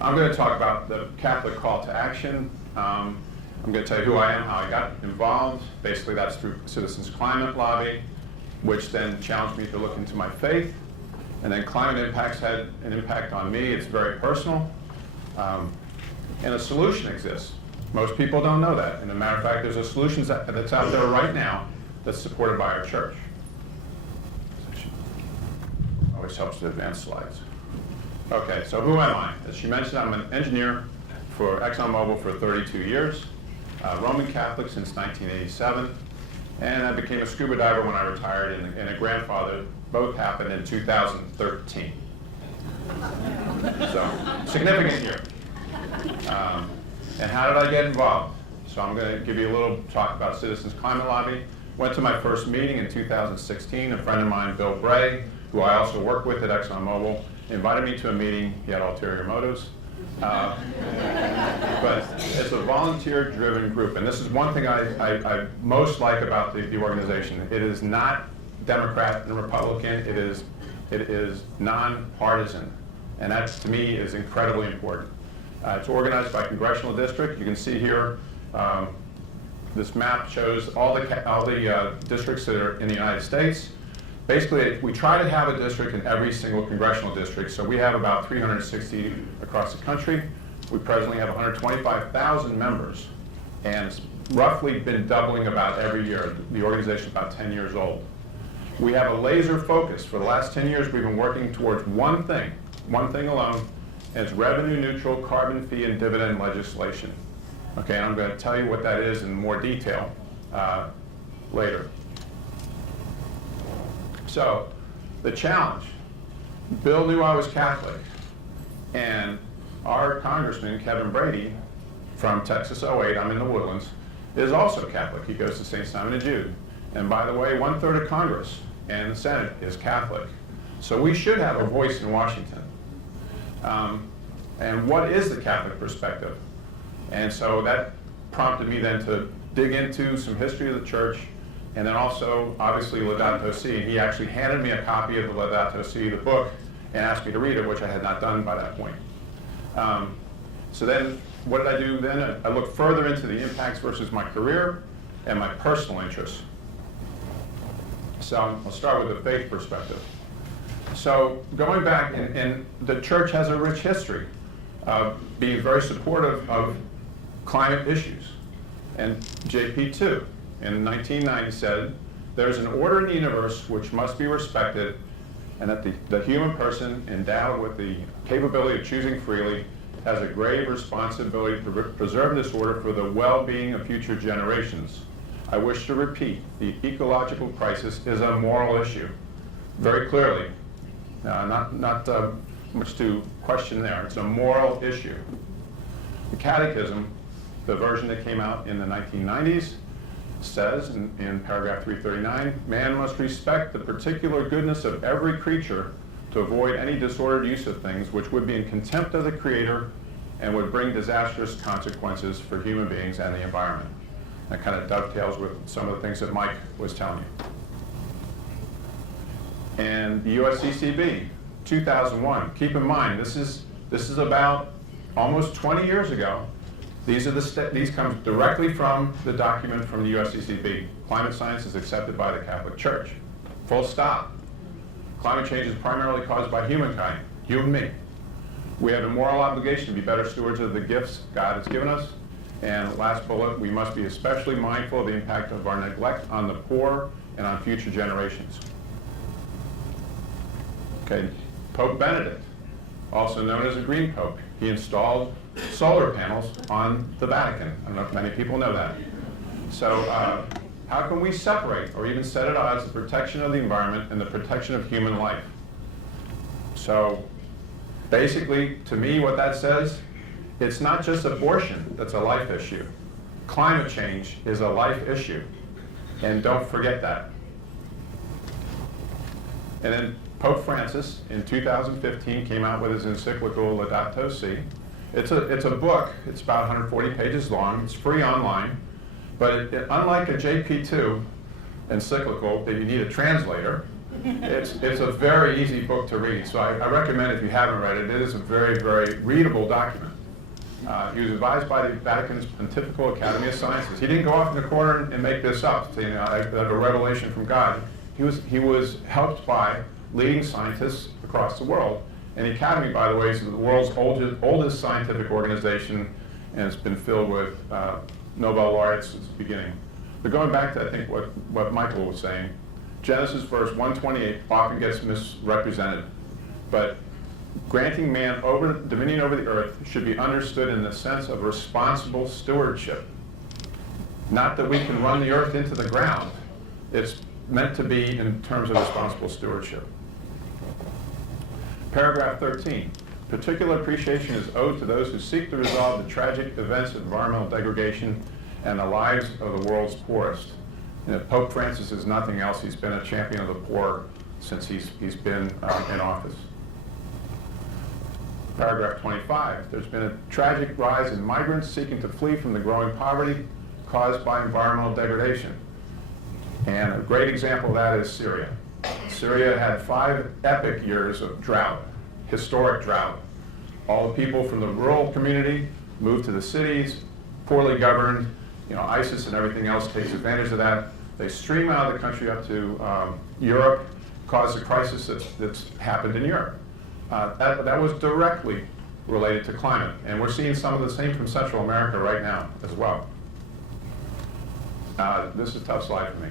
I'm going to talk about the Catholic call to action. I'm going to tell you who I am, how I got involved. Basically, that's through Citizens Climate Lobby, which then challenged me to look into my faith. And then climate impacts had an impact on me. It's very personal. And a solution exists. Most people don't know that. And as a matter of fact, there's a solution that's out there right now that's supported by our church. Always helps to advance slides. Okay, so who am I? As she mentioned, I'm an engineer for ExxonMobil for 32 years, Roman Catholic since 1987, and I became a scuba diver when I retired, and a grandfather. Both happened in 2013. So, significant year. And how did I get involved? So I'm going to give you a little talk about Citizens Climate Lobby. Went to my first meeting in 2016. A friend of mine, Bill Bray, who I also work with at ExxonMobil, invited me to a meeting. He had ulterior motives. But it's a volunteer-driven group, and this is one thing I most like about the organization. It is not Democrat and Republican. It is non-partisan, and that to me is incredibly important. It's organized by congressional district. You can see here, this map shows all the districts that are in the United States. Basically, we try to have a district in every single congressional district. So we have about 360 across the country. We presently have 125,000 members, and it's roughly been doubling about every year. The organization is about 10 years old. We have a laser focus. For the last 10 years, we've been working towards one thing alone, and it's revenue neutral carbon fee and dividend legislation. Okay, and I'm going to tell you what that is in more detail later. So, the challenge. Bill knew I was Catholic, and our congressman, Kevin Brady, from Texas 08, I'm in the Woodlands, is also Catholic. He goes to St. Simon and Jude. And by the way, 1/3 of Congress and the Senate is Catholic. So we should have a voice in Washington. And what is the Catholic perspective? And so that prompted me then to dig into some history of the church, and then also, obviously, Laudato Si. He actually handed me a copy of the Laudato Si, the book, and asked me to read it, which I had not done by that point. So then, what did I do then? I looked further into the impacts versus my career and my personal interests. So I'll start with the faith perspective. So going back, and the church has a rich history of being very supportive of climate issues. And JP 2 in 1990 said, "There's an order in the universe which must be respected, and that the human person endowed with the capability of choosing freely has a grave responsibility to preserve this order for the well-being of future generations. I wish to repeat, the ecological crisis is a moral issue." Very clearly, not much to question there. It's a moral issue. The Catechism, the version that came out in the 1990s, says in paragraph 339, "Man must respect the particular goodness of every creature to avoid any disordered use of things which would be in contempt of the Creator and would bring disastrous consequences for human beings and the environment." That kind of dovetails with some of the things that Mike was telling you. And the USCCB, 2001. Keep in mind, this is about almost 20 years ago. These come directly from the document from the USCCB. Climate science is accepted by the Catholic Church. Full stop. Climate change is primarily caused by humankind, you and me. We have a moral obligation to be better stewards of the gifts God has given us. And last bullet, we must be especially mindful of the impact of our neglect on the poor and on future generations. Okay, Pope Benedict, also known as a Green Pope, he installed solar panels on the Vatican. I don't know if many people know that. So how can we separate or even set at odds the protection of the environment and the protection of human life? So basically, to me, what that says, it's not just abortion that's a life issue. Climate change is a life issue, and don't forget that. And then Pope Francis, in 2015, came out with his encyclical Laudato Si. It's a book. It's about 140 pages long. It's free online. But unlike a JP2 encyclical that you need a translator, It's a very easy book to read, so I recommend if you haven't read it. It is a very, very readable document. He was advised by the Vatican's Pontifical Academy of Sciences. He didn't go off in the corner and make this up, like a revelation from God. He was helped by leading scientists across the world. And the Academy, by the way, is the world's oldest scientific organization, and it's been filled with Nobel laureates since the beginning. But going back to, I think, what Michael was saying, Genesis verse 128 often gets misrepresented, but granting man dominion over the earth should be understood in the sense of responsible stewardship. Not that we can run the earth into the ground. It's meant to be in terms of responsible stewardship. Paragraph 13. Particular appreciation is owed to those who seek to resolve the tragic events of environmental degradation and the lives of the world's poorest. And Pope Francis is nothing else. He's been a champion of the poor since he's been in office. Paragraph 25. There's been a tragic rise in migrants seeking to flee from the growing poverty caused by environmental degradation. And a great example of that is Syria. Syria had 5 epic years of drought, historic drought. All the people from the rural community moved to the cities, poorly governed. ISIS and everything else takes advantage of that. They stream out of the country up to Europe, cause the crisis that's happened in Europe. That was directly related to climate, and we're seeing some of the same from Central America right now as well. This is a tough slide for me.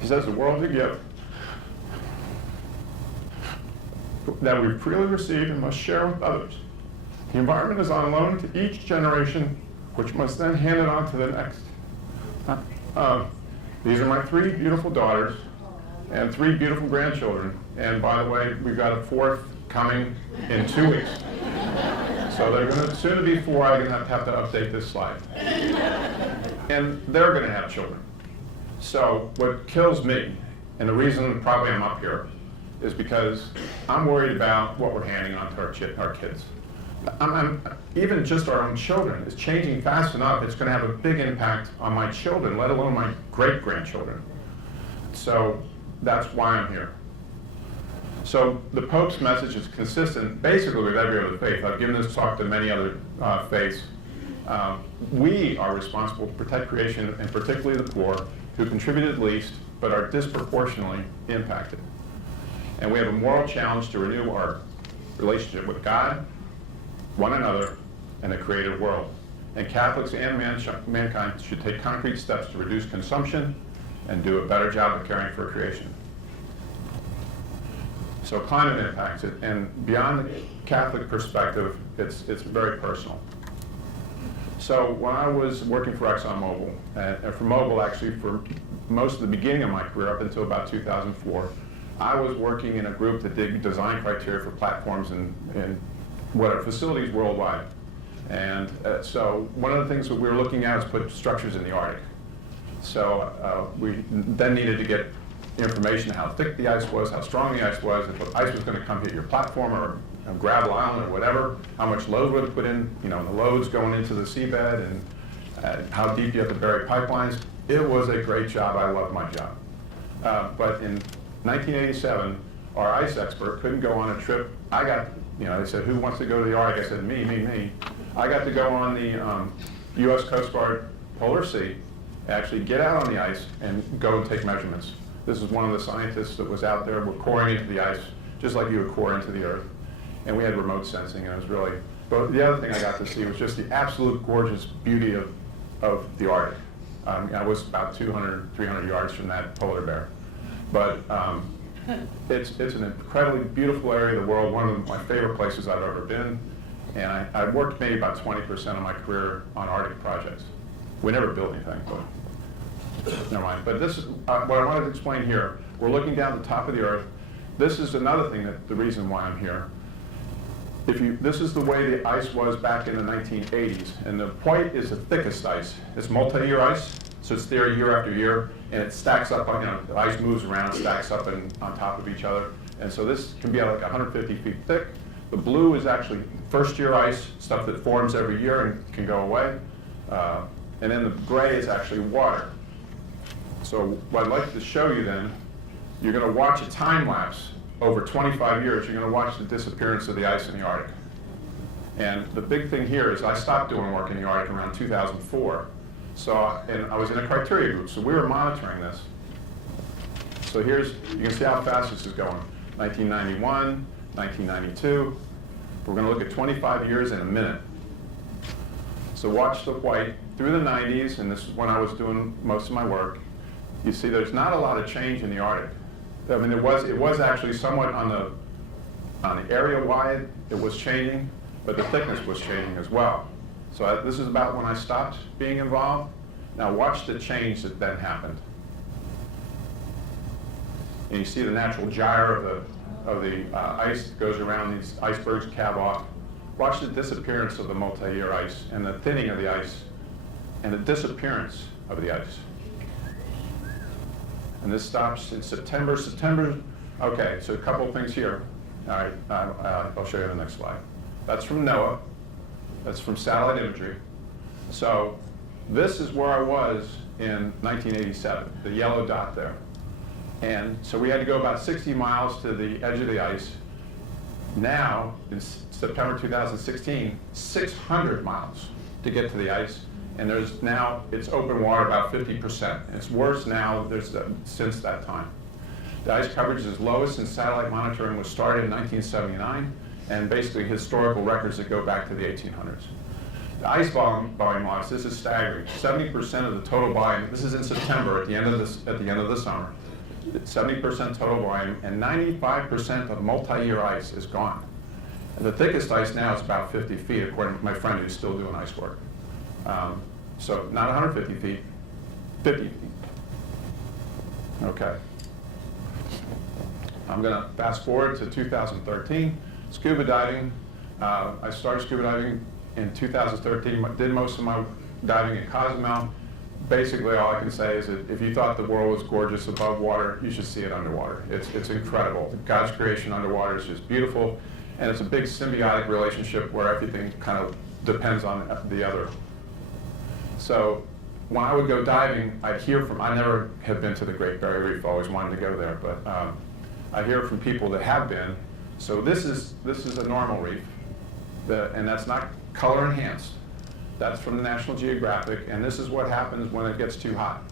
He says the world is a gift that we freely receive and must share with others. The environment is on loan to each generation, which must then hand it on to the next. These are my 3 beautiful daughters and 3 beautiful grandchildren. And by the way, we've got a 4th coming in 2 weeks. So they're going to soon be 4. I'm going to have to update this slide. And they're going to have children. So what kills me, and the reason probably I'm up here, is because I'm worried about what we're handing on to our kids. Even just our own children is changing fast enough. It's going to have a big impact on my children, let alone my great-grandchildren. So that's why I'm here. So the Pope's message is consistent basically with every other faith. I've given this talk to many other faiths. We are responsible to protect creation, and particularly the poor, who contributed least but are disproportionately impacted. And we have a moral challenge to renew our relationship with God, one another, and the created world. And Catholics and mankind should take concrete steps to reduce consumption and do a better job of caring for creation. So climate impacts it, and beyond the Catholic perspective, it's very personal. So when I was working for ExxonMobil, and for Mobil actually for most of the beginning of my career up until about 2004, I was working in a group that did design criteria for platforms and whatever facilities worldwide. And so one of the things that we were looking at is put structures in the Arctic. So we then needed to get information how thick the ice was, how strong the ice was, if the ice was going to come hit your platform or a gravel island or whatever, how much load would it put in, the loads going into the seabed, and how deep you have to bury pipelines. It was a great job. I loved my job. But in 1987, our ice expert couldn't go on a trip. I got, they said, who wants to go to the Arctic? I said, me. I got to go on the U.S. Coast Guard Polar Sea, actually get out on the ice and go and take measurements. This is one of the scientists that was out there. We're coring into the ice, just like you would core into the earth. And we had remote sensing, and it was really, but the other thing I got to see was just the absolute gorgeous beauty of the Arctic. I was about 200, 300 yards from that polar bear. But it's an incredibly beautiful area of the world, one of my favorite places I've ever been. And I worked maybe about 20% of my career on Arctic projects. We never built anything, but never mind. But this is what I wanted to explain here. We're looking down the top of the earth. This is another thing the reason why I'm here. This is the way the ice was back in the 1980s, and the white is the thickest ice. It's multi-year ice, so it's there year after year, and it stacks up, the ice moves around, stacks up on top of each other. And so this can be like 150 feet thick. The blue is actually first-year ice, stuff that forms every year and can go away. And then the gray is actually water. So what I'd like to show you then, you're going to watch a time lapse over 25 years. You're going to watch the disappearance of the ice in the Arctic. And the big thing here is I stopped doing work in the Arctic around 2004. And I was in a criteria group, so we were monitoring this. So you can see how fast this is going. 1991, 1992. We're going to look at 25 years in a minute. So watch the white through the 90s, and this is when I was doing most of my work. You see there's not a lot of change in the Arctic. I mean, it was actually somewhat on the area wide, it was changing, but the thickness was changing as well. So this is about when I stopped being involved. Now watch the change that then happened. And you see the natural gyre of the ice that goes around these icebergs calve off. Watch the disappearance of the multi-year ice and the thinning of the ice and the disappearance of the ice. And this stops in September. Okay, so a couple of things here. All right, I'll show you the next slide. That's from NOAA. That's from satellite imagery. So this is where I was in 1987, the yellow dot there. And so we had to go about 60 miles to the edge of the ice. Now, in September 2016, 600 miles to get to the ice. And it's open water about 50%. It's worse now since that time. The ice coverage is lowest since satellite monitoring was started in 1979, and basically historical records that go back to the 1800s. The ice volume loss, this is staggering. 70% of the total volume, this is in September at the end of the summer. 70% total volume, and 95% of multi-year ice is gone. And the thickest ice now is about 50 feet, according to my friend who's still doing ice work. So not 150 feet, 50 feet. Okay. I'm going to fast forward to 2013. Scuba diving. I started scuba diving in 2013, did most of my diving in Cozumel. Basically, all I can say is that if you thought the world was gorgeous above water, you should see it underwater. It's incredible. God's creation underwater is just beautiful, and it's a big symbiotic relationship where everything kind of depends on the other. So when I would go diving, I never have been to the Great Barrier Reef, always wanted to go there, but I hear from people that have been. So this is a normal reef, and that's not color enhanced. That's from the National Geographic, and this is what happens when it gets too hot.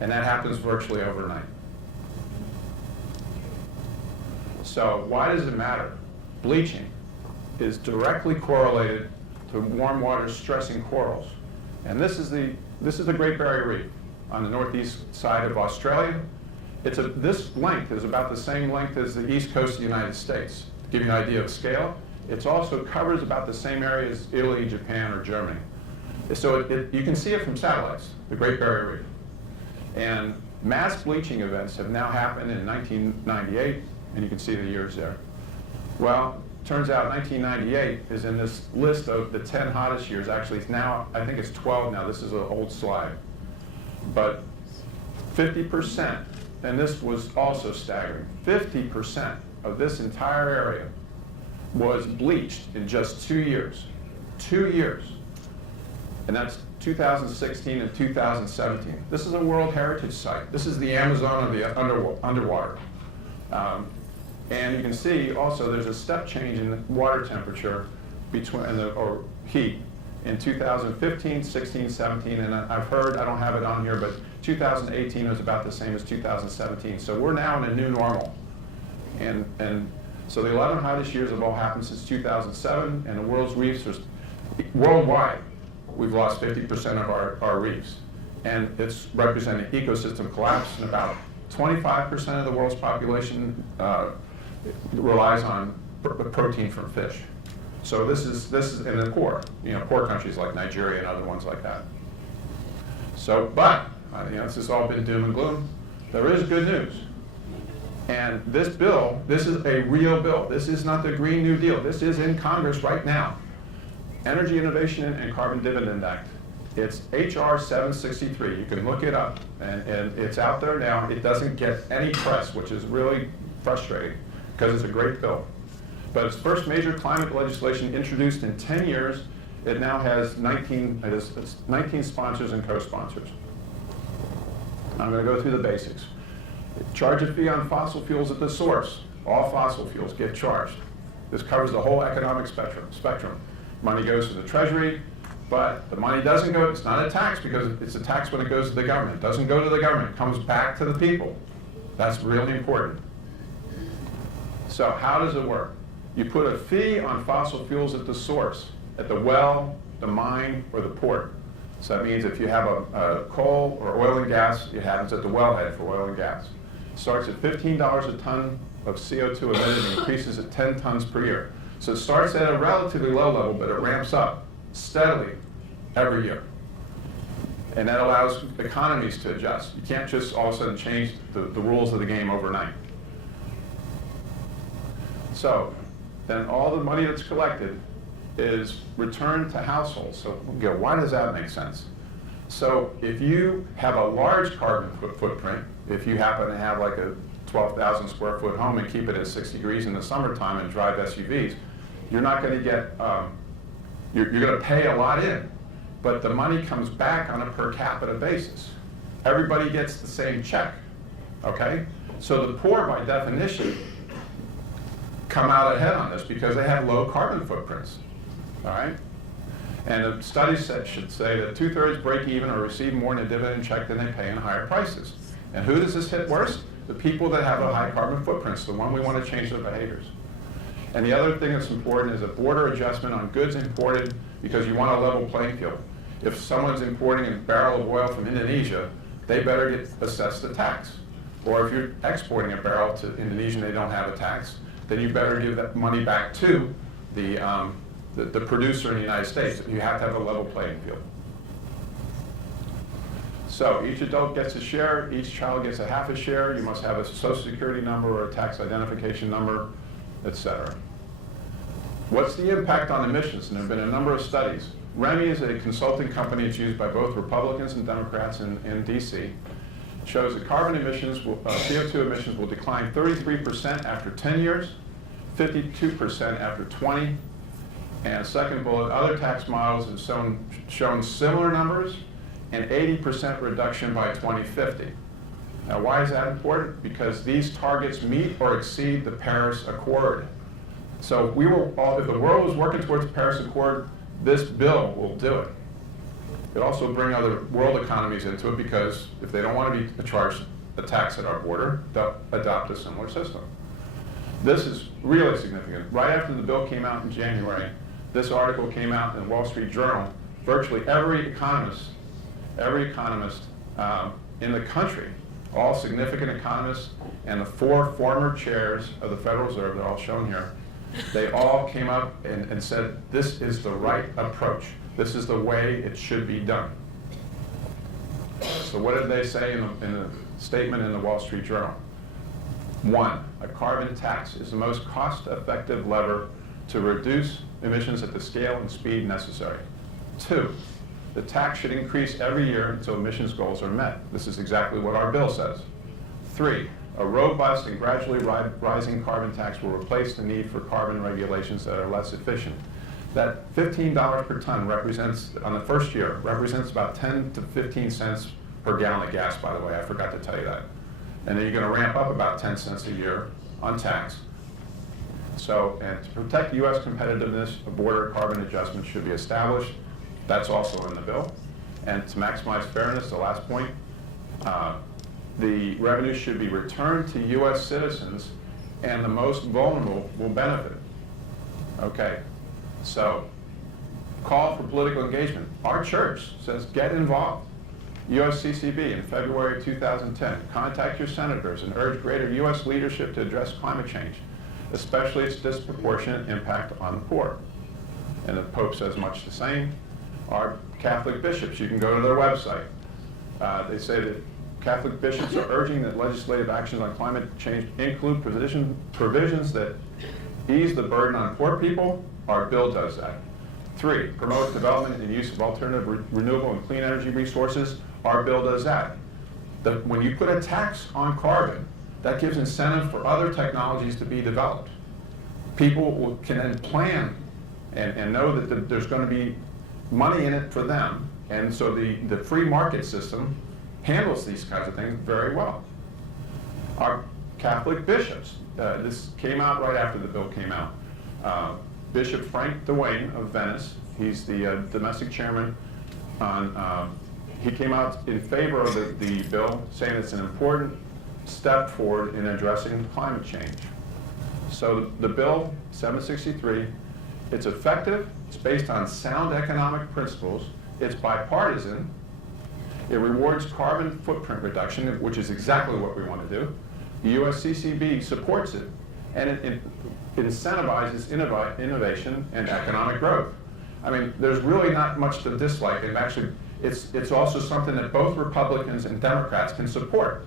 And that happens virtually overnight. So why does it matter? Bleaching is directly correlated to warm water stressing corals. And this is the Great Barrier Reef on the northeast side of Australia. This length is about the same length as the east coast of the United States. To give you an idea of scale, it also covers about the same area as Italy, Japan, or Germany. So you can see it from satellites, the Great Barrier Reef. And mass bleaching events have now happened in 1998, and you can see the years there. Well, turns out 1998 is in this list of the 10 hottest years. Actually, it's now, I think it's 12 now. This is an old slide. But 50%, and this was also staggering, 50% of this entire area was bleached in just 2 years. 2 years. And that's 2016 and 2017. This is a World Heritage Site. This is the Amazon of the underwater. And you can see also there's a step change in the water temperature or heat in 2015, 16, 17, and I've heard, I don't have it on here, but 2018 was about the same as 2017. So we're now in a new normal. And so the 11 hottest years have all happened since 2007, and the world's reefs are, worldwide, we've lost 50% of our reefs. And it's representing ecosystem collapse, and about 25% of the world's population relies on protein from fish. So this is in the poor, poor countries like Nigeria and other ones like that. So, but, this has all been doom and gloom. There is good news. And this bill, this is a real bill. This is not the Green New Deal. This is in Congress right now. Energy Innovation and Carbon Dividend Act. It's HR 763. You can look it up, and it's out there now. It doesn't get any press, which is really frustrating because it's a great bill. But its first major climate legislation introduced in 10 years, it now has 19 sponsors and co-sponsors. I'm going to go through the basics. Charge a fee on fossil fuels at the source. All fossil fuels get charged. This covers the whole economic spectrum. Money goes to the Treasury, but the money doesn't go, it's not a tax because it's a tax when it goes to the government. It doesn't go to the government, it comes back to the people. That's really important. So how does it work? You put a fee on fossil fuels at the source, at the well, the mine, or the port. So that means if you have a coal or oil and gas, it happens at the wellhead for oil and gas. It starts at $15 a ton of CO2 emitted and increases at 10 tons per year. So it starts at a relatively low level, but it ramps up steadily every year. And that allows economies to adjust. You can't just all of a sudden change the rules of the game overnight. So then all the money that's collected is returned to households. So you go, why does that make sense? So if you have a large carbon footprint, if you happen to have like a 12,000 square foot home and keep it at 6 degrees in the summertime and drive SUVs, you're not going to get, you're going to pay a lot in, but the money comes back on a per capita basis. Everybody gets the same check, okay? So the poor, by definition, come out ahead on this because they have low carbon footprints, all right? And the studies should say that 2/3 break even or receive more in a dividend check than they pay in higher prices. And who does this hit worse? The people that have a high carbon footprints, the one we want to change their behaviors. And the other thing that's important is a border adjustment on goods imported because you want a level playing field. If someone's importing a barrel of oil from Indonesia, they better get assessed a tax. Or if you're exporting a barrel to Indonesia and they don't have a tax, then you better give that money back to the producer in the United States. You have to have a level playing field. So each adult gets a share, each child gets a half a share. You must have a social security number or a tax identification number, etc. What's the impact on emissions? And there have been a number of studies. REMI is a consulting company that's used by both Republicans and Democrats in DC. Shows that carbon emissions, CO2 emissions will decline 33% after 10 years, 52% after 20, and second bullet, other tax models have shown similar numbers and 80% reduction by 2050. Now why is that important? Because these targets meet or exceed the Paris Accord. So if the world was working towards the Paris Accord, this bill will do it. It also bring other world economies into it because if they don't want to be charged a tax at our border, they'll adopt a similar system. This is really significant. Right after the bill came out in January, this article came out in the Wall Street Journal. Virtually every economist in the country, all significant economists, and the 4 former chairs of the Federal Reserve, they're all shown here, they all came up and said, this is the right approach. This is the way it should be done. So what did they say in the statement in the Wall Street Journal? 1, a carbon tax is the most cost-effective lever to reduce emissions at the scale and speed necessary. 2, the tax should increase every year until emissions goals are met. This is exactly what our bill says. 3, a robust and gradually rising carbon tax will replace the need for carbon regulations that are less efficient. That $15 per ton represents, on the first year, represents about 10 to 15 cents per gallon of gas, by the way. I forgot to tell you that. And then you're going to ramp up about 10 cents a year on tax. So, and to protect U.S. competitiveness, a border carbon adjustment should be established. That's also in the bill. And to maximize fairness, the last point, the revenue should be returned to U.S. citizens, and the most vulnerable will benefit. Okay, so call for political engagement. Our church says get involved. USCCB in February 2010, contact your senators and urge greater U.S. leadership to address climate change, especially its disproportionate impact on the poor. And the Pope says much the same. Our Catholic bishops, you can go to their website. They say that Catholic bishops are urging that legislative actions on climate change include provisions that ease the burden on poor people. Our bill does that. 3, promote development and use of alternative renewable and clean energy resources. Our bill does that. When you put a tax on carbon, that gives incentive for other technologies to be developed. people can then plan and know that there's going to be money in it for them. And so the free market system handles these kinds of things very well. Our Catholic bishops, this came out right after the bill came out. Bishop Frank Duane of Venice, he's the domestic chairman he came out in favor of the bill, saying it's an important step forward in addressing climate change. So the bill, 763, it's effective, it's based on sound economic principles, it's bipartisan, it rewards carbon footprint reduction, which is exactly what we want to do. The USCCB supports it, and it incentivizes innovation and economic growth. I mean, there's really not much to dislike, and actually, it's also something that both Republicans and Democrats can support.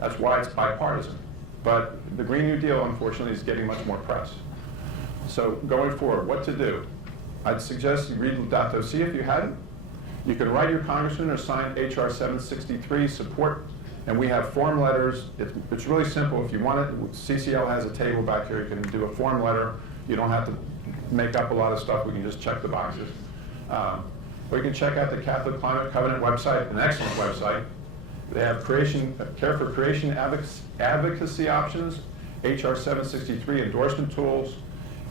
That's why it's bipartisan. But the Green New Deal, unfortunately, is getting much more press. So going forward, what to do? I'd suggest you read Laudato Si if you hadn't. You can write your congressman or sign HR 763 support, and we have form letters. It's really simple. If you want it, CCL has a table back here. You can do a form letter. You don't have to make up a lot of stuff. We can just check the boxes. Or you can check out the Catholic Climate Covenant website, an excellent website. They have care for creation advocacy options, HR 763 endorsement tools,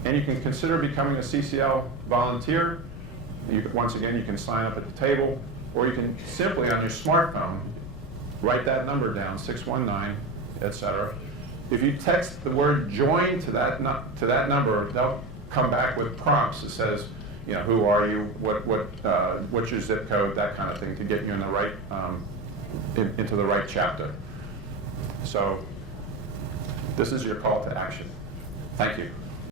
and you can consider becoming a CCL volunteer. Once again, you can sign up at the table, or you can simply on your smartphone write that number down, 619, etc. If you text the word join to that number, they'll come back with prompts that says, you know, who are you, what's your zip code, that kind of thing, to get you in the right into the right chapter. So this is your call to action. Thank you.